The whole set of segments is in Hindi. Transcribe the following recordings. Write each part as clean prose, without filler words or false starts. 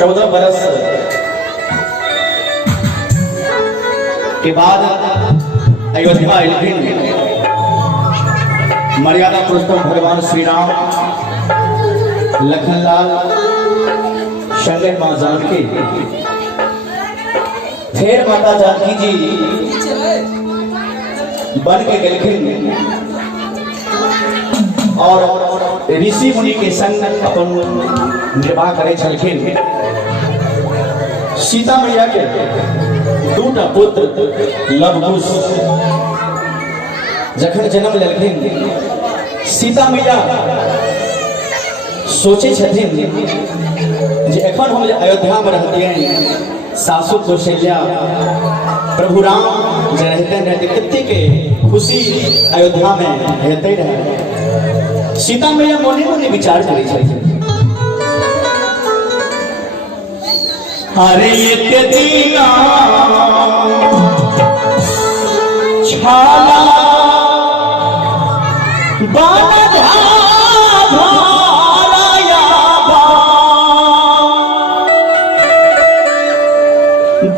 14 बरस के बाद अयोध्या मर्यादा पुरुषोत्तम भगवान श्री राम लखनलाल शंकर मां जानकी फिर माता जानकी जी बन के गलखिन और ऋषि मुनि के संग अपन निर्वाह करे छलखिन। सीता मैया के दूटा पुत्र लवकुश जखन जन्म लेलखिन सीता मैया सोचे छथिन जे एखन हम अयोध्या में रहते सासु कौशल्या प्रभु राम जे रहते कते के खुशी अयोध्या में हेते रहे। सीता मैया मोने मोने विचार करे छथिन अरे ये दीना छाला बाधा भाराया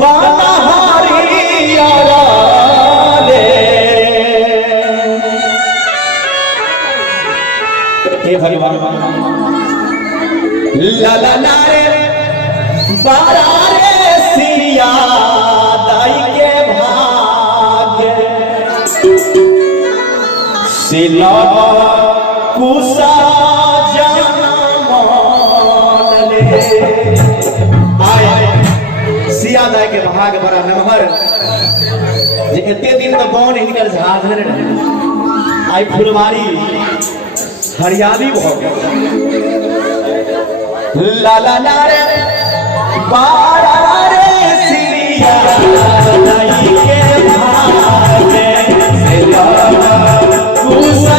बाधा हरिया रे हे भगवान लाला नारे बारा रे सिया दाई के भाग्य सिला कुसा सिया दाई के भाग्य बड़ा नमहर जे एते दिन तो कौन इनकर झाझर आई फुलवारी हरियाली भ गेल लाला नारे बारा रे सिया दाई के भाग्य सिला कुसा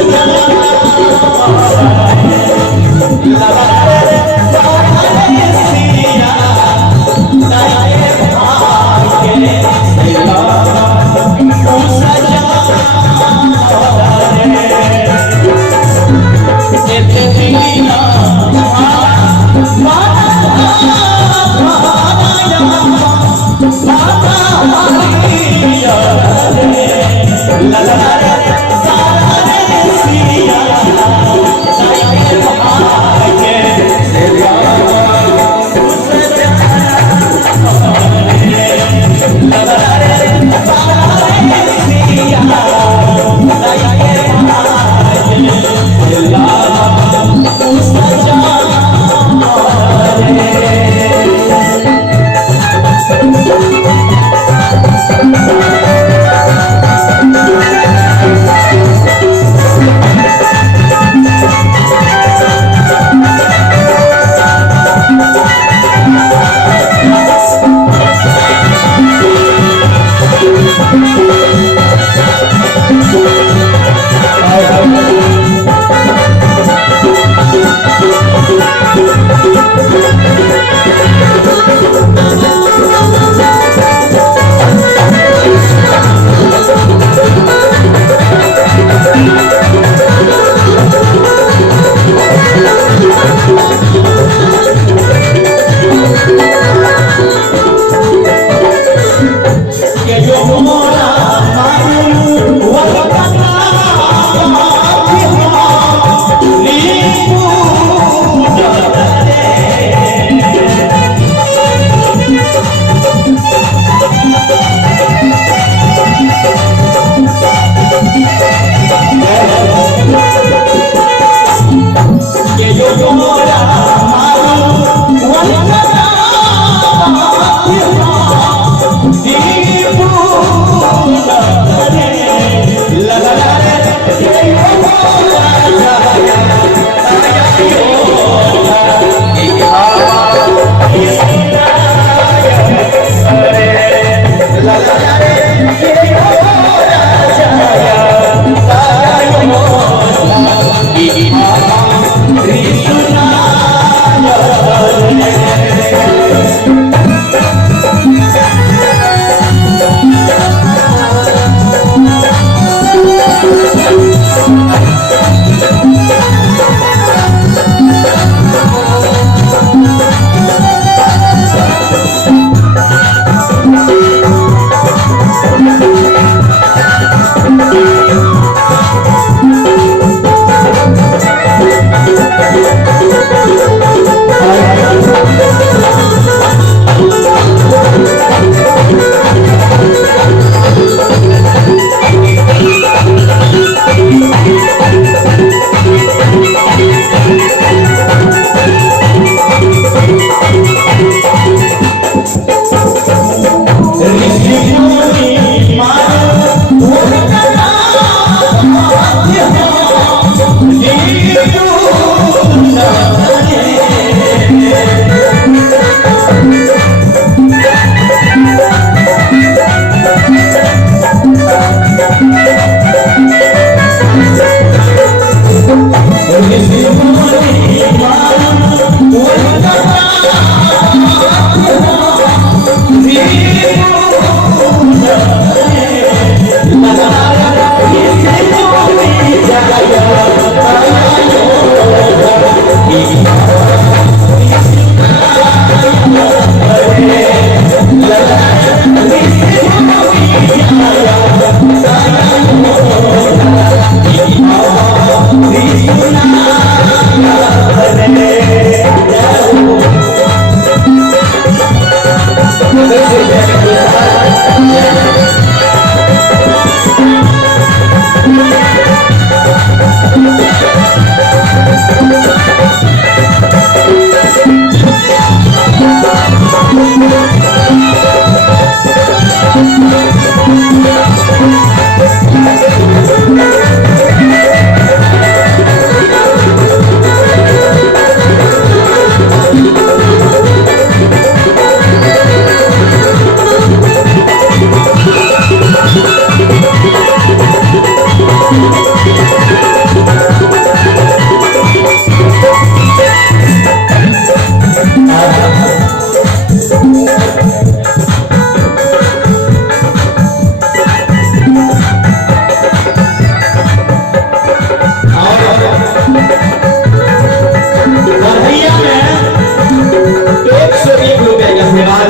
101 रुपए का सवाल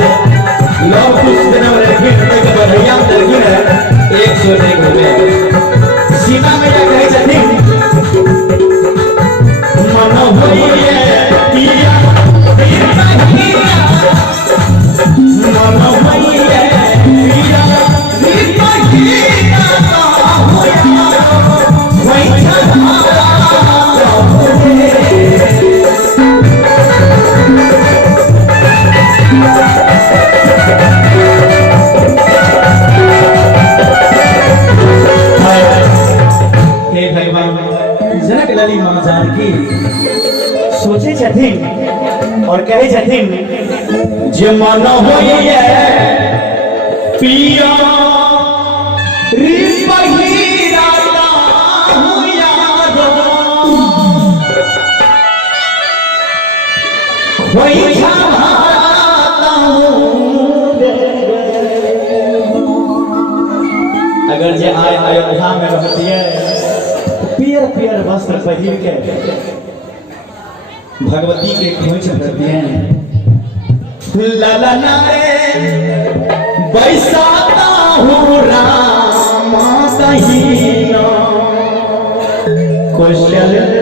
लोग कुछ दिन में लड़की का बढ़िया लड़की है 101 रुपए सीमा में क्या कहे जाती मन होई है पिया मन होई है पिया जनक लली मां जानकी सोचे छथिन और कहे छथिन जे मन होइए पिया रे पहिरा याद होई अगर जे आए अयोध्या में रहती है पियर पियर वस्त्र पहिर के भगवती के खोज करते हैं ललना रे बैसाता हूँ राम कहीं कौशल